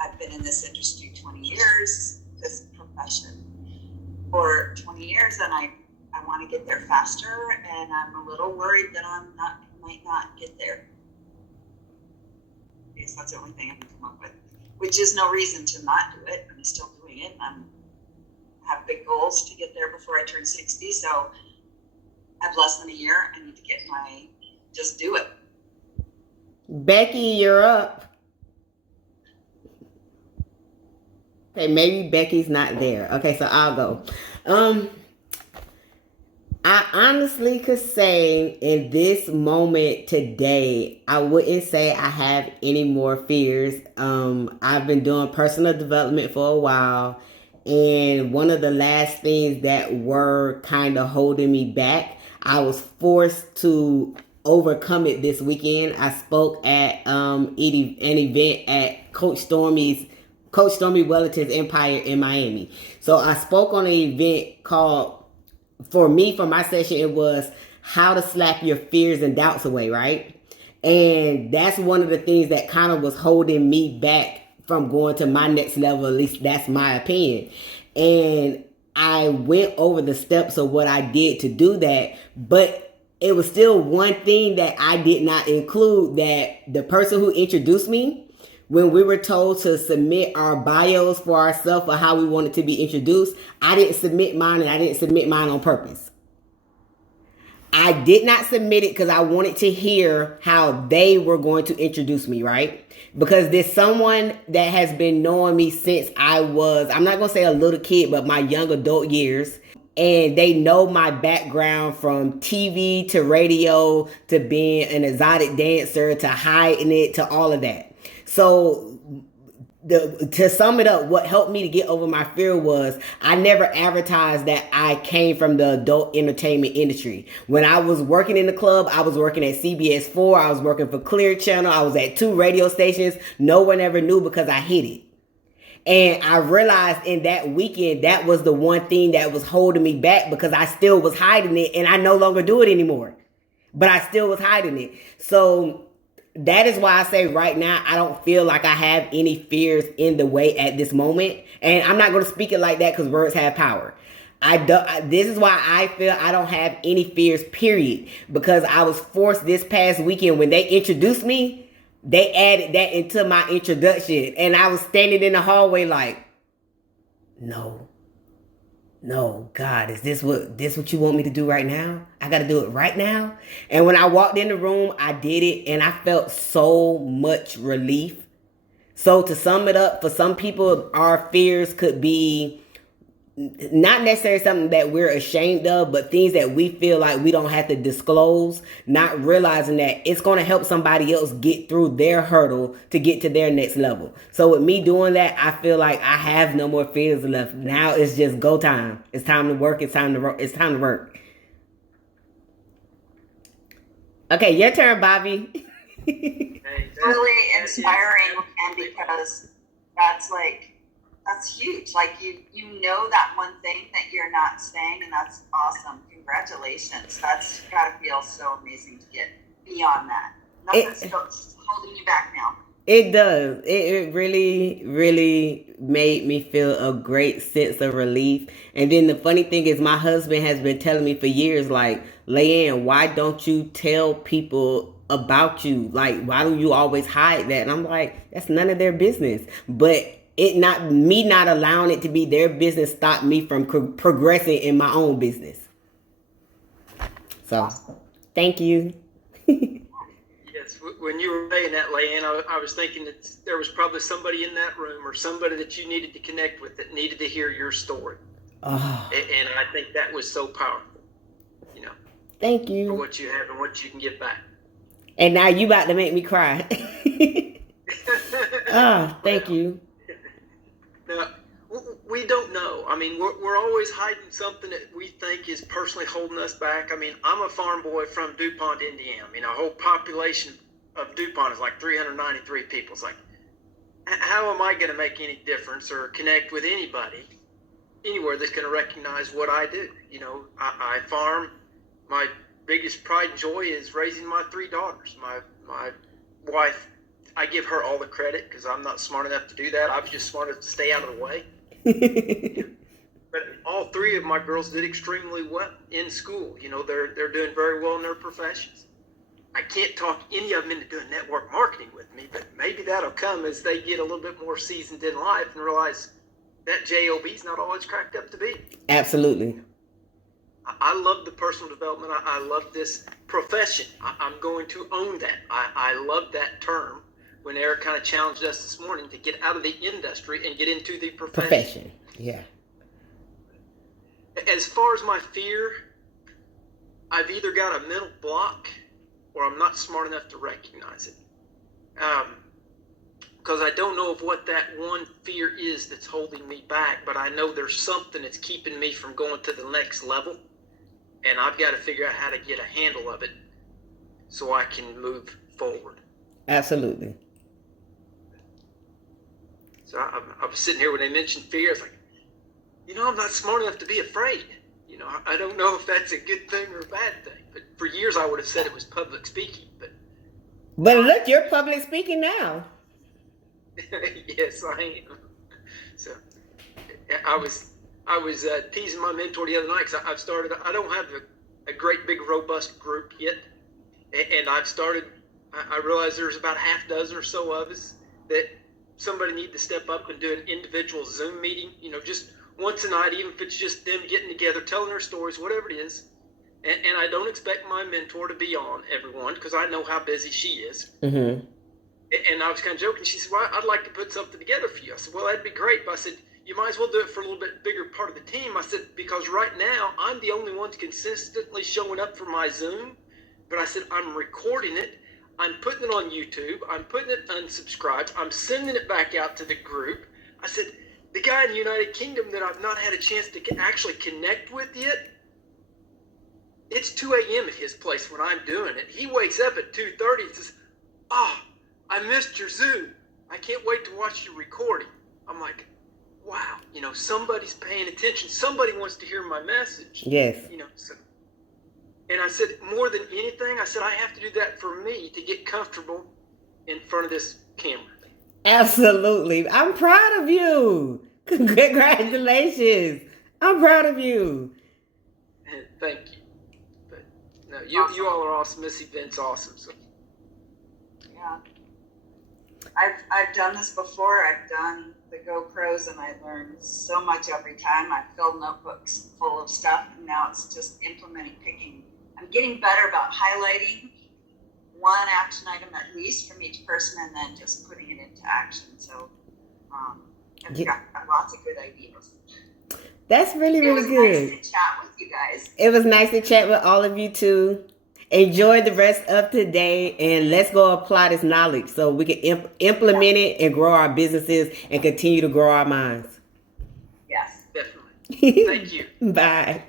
I've been in this industry 20 years, this profession for 20 years, and I want to get there faster, and I'm a little worried that might not get there. I guess that's the only thing I can come up with, which is no reason to not do it. I'm still doing it. I have big goals to get there before I turn 60, so I have less than a year. I need to just do it. Becky, you're up. Okay, maybe Becky's not there. Okay, so I'll go. I honestly could say in this moment today, I wouldn't say I have any more fears. I've been doing personal development for a while, and one of the last things that were kind of holding me back, I was forced to overcome it this weekend. I spoke at an event at Coach Stormy Wellington's Empire in Miami. So I spoke on an event called, for my session, it was how to slap your fears and doubts away, right? And that's one of the things that kind of was holding me back from going to my next level. At least that's my opinion. And I went over the steps of what I did to do that, but it was still one thing that I did not include, that the person who introduced me, when we were told to submit our bios for ourselves or how we wanted to be introduced, I didn't submit mine, and I didn't submit mine on purpose. I did not submit it because I wanted to hear how they were going to introduce me, right? Because there's someone that has been knowing me since I was, I'm not going to say a little kid, but my young adult years. And they know my background from TV to radio to being an exotic dancer to hiding it to all of that. So to sum it up, what helped me to get over my fear was I never advertised that I came from the adult entertainment industry. When I was working in the club, I was working at CBS 4, I was working for Clear Channel, I was at 2 radio stations. No one ever knew because I hid it. And I realized in that weekend, that was the one thing that was holding me back, because I still was hiding it, and I no longer do it anymore. But I still was hiding it. So that is why I say right now, I don't feel like I have any fears in the way at this moment. And I'm not going to speak it like that because words have power. This is why I feel I don't have any fears, period. Because I was forced this past weekend, when they introduced me, they added that into my introduction. And I was standing in the hallway like, no, God, is this what you want me to do right now? I got to do it right now. And when I walked in the room, I did it, and I felt so much relief. So to sum it up, for some people, our fears could be not necessarily something that we're ashamed of, but things that we feel like we don't have to disclose, not realizing that it's going to help somebody else get through their hurdle to get to their next level. So with me doing that, I feel like I have no more fears left. Now it's just go time. It's time to work. It's time to work. Okay, your turn, Bobby. Really inspiring, and because that's huge. Like you know that one thing that you're not saying, and that's awesome. Congratulations. That's gotta feel so amazing to get beyond that. Nothing's holding you back now. It does. It really, really made me feel a great sense of relief. And then the funny thing is, my husband has been telling me for years, like, Laeann, why don't you tell people about you? Like, why do you always hide that? And I'm like, that's none of their business. But not allowing it to be their business stopped me from progressing in my own business. So, thank you. Yes, when you were saying that, Laeann, I was thinking that there was probably somebody in that room, or somebody that you needed to connect with, that needed to hear your story. Oh. And I think that was so powerful. Thank you for what you have and what you can give back. And now you about to make me cry. Thank you. Now, we don't know. I mean, we're always hiding something that we think is personally holding us back. I mean, I'm a farm boy from DuPont, Indiana. I mean, our whole population of DuPont is like 393 people. It's like, how am I going to make any difference or connect with anybody anywhere that's going to recognize what I do? I farm. My biggest pride and joy is raising my 3 daughters. My wife, I give her all the credit because I'm not smart enough to do that. I was just smart enough to stay out of the way. But all three of my girls did extremely well in school. They're doing very well in their professions. I can't talk any of them into doing network marketing with me, but maybe that'll come as they get a little bit more seasoned in life and realize that JOB is not all it's cracked up to be. Absolutely. I love the personal development. I love this profession. I'm going to own that. I love that term when Eric kind of challenged us this morning to get out of the industry and get into the profession. Yeah. As far as my fear, I've either got a mental block or I'm not smart enough to recognize it. Because I don't know of what that one fear is that's holding me back, but I know there's something that's keeping me from going to the next level, and I've got to figure out how to get a handle of it so I can move forward. Absolutely. So I was sitting here when they mentioned fear, I was like, I'm not smart enough to be afraid. I don't know if that's a good thing or a bad thing. But for years I would have said it was public speaking. But look, you're public speaking now. Yes, I am. So I was teasing my mentor the other night because I've started. I don't have a great big robust group yet, and I've started. I realize there's about half dozen or so of us that somebody need to step up and do an individual Zoom meeting. Just once a night, even if it's just them getting together, telling their stories, whatever it is. And I don't expect my mentor to be on everyone because I know how busy she is. Mm-hmm. And I was kind of joking. She said, well, I'd like to put something together for you. I said, well, that'd be great. But I said, you might as well do it for a little bit bigger part of the team. I said, because right now I'm the only one consistently showing up for my Zoom. But I said, I'm recording it. I'm putting it on YouTube. I'm putting it unsubscribed. I'm sending it back out to the group. I said, the guy in the United Kingdom that I've not had a chance to actually connect with yet, it's 2 a.m. at his place when I'm doing it. He wakes up at 2:30 and says, I missed your Zoom. I can't wait to watch your recording. I'm like, wow, somebody's paying attention. Somebody wants to hear my message. Yes. And I said, more than anything, I said, I have to do that for me to get comfortable in front of this camera. Absolutely. I'm proud of you. Congratulations. I'm proud of you. And thank you. But no, you all are awesome. This event's awesome. So. Yeah. I've done this before. I've done the GoPros and I learned so much every time. I filled notebooks full of stuff and now it's just implementing, picking. I'm getting better about highlighting one action item at least from each person and then just putting it into action. So I've got lots of good ideas. That's really good. It was nice to chat with you guys. It was nice to chat with all of you too. Enjoy the rest of today and let's go apply this knowledge so we can implement it and grow our businesses and continue to grow our minds. Yes. Definitely. Thank you. Bye.